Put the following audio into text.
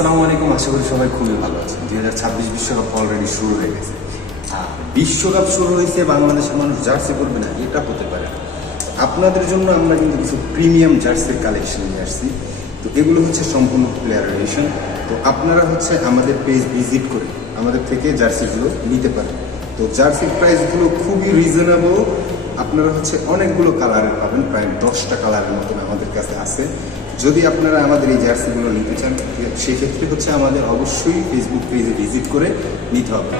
আসসালামু আলাইকুম, আশা করি সবাই খুবই ভালো আছেন। 2026 বিশ্বকাপ অলরেডি শুরু হয়ে গেছে। বিশ্বকাপ শুরু হয়েছে, বাংলাদেশের মানুষ জার্সি পরবে না, এটা হতে পারে না। আপনাদের জন্য আমরা কিন্তু কিছু প্রিমিয়াম জার্সির কালেকশন নিয়ে আসছি। তো এগুলো হচ্ছে সম্পূর্ণ প্লেয়ার এডিশন। তো আপনারা হচ্ছে আমাদের পেজ ভিজিট করে আমাদের থেকে জার্সিগুলো নিতে পারেন। তো জার্সির প্রাইসগুলো খুবই রিজনেবল। আপনারা হচ্ছে অনেকগুলো কালারের পাবেন, প্রায় 10টা কালারের মতন আমাদের কাছে আছে। যদি আপনারা আমাদের এই জার্সিগুলো নিতে চান, সেক্ষেত্রে হচ্ছে আমাদের অবশ্যই ফেসবুক পেজে ভিজিট করে নিতে হবে।